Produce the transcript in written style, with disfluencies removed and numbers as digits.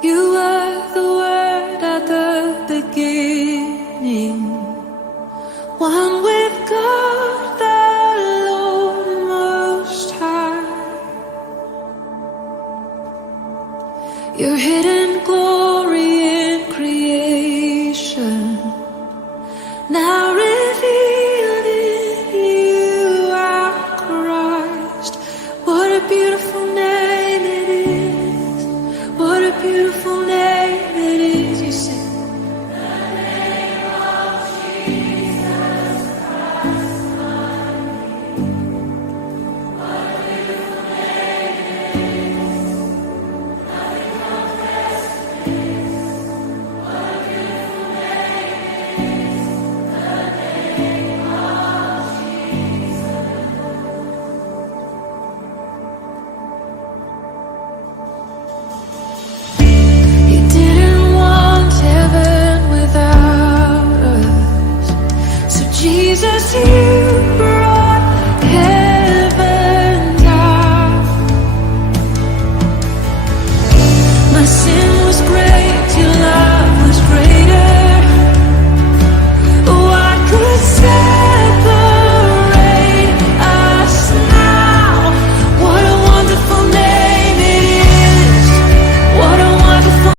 You were the word at the beginning, one with God the Lord Most High. Your hidden glory in creation, now revealed in you, our Christ. What a beautiful name it is. What a beautiful name it is. You say, the name of Jesus Christ, my King. What a beautiful name it is. Nothing compares to this. What a beautiful name it is. The name of Jesus. You didn't want heaven without us, so Jesus, you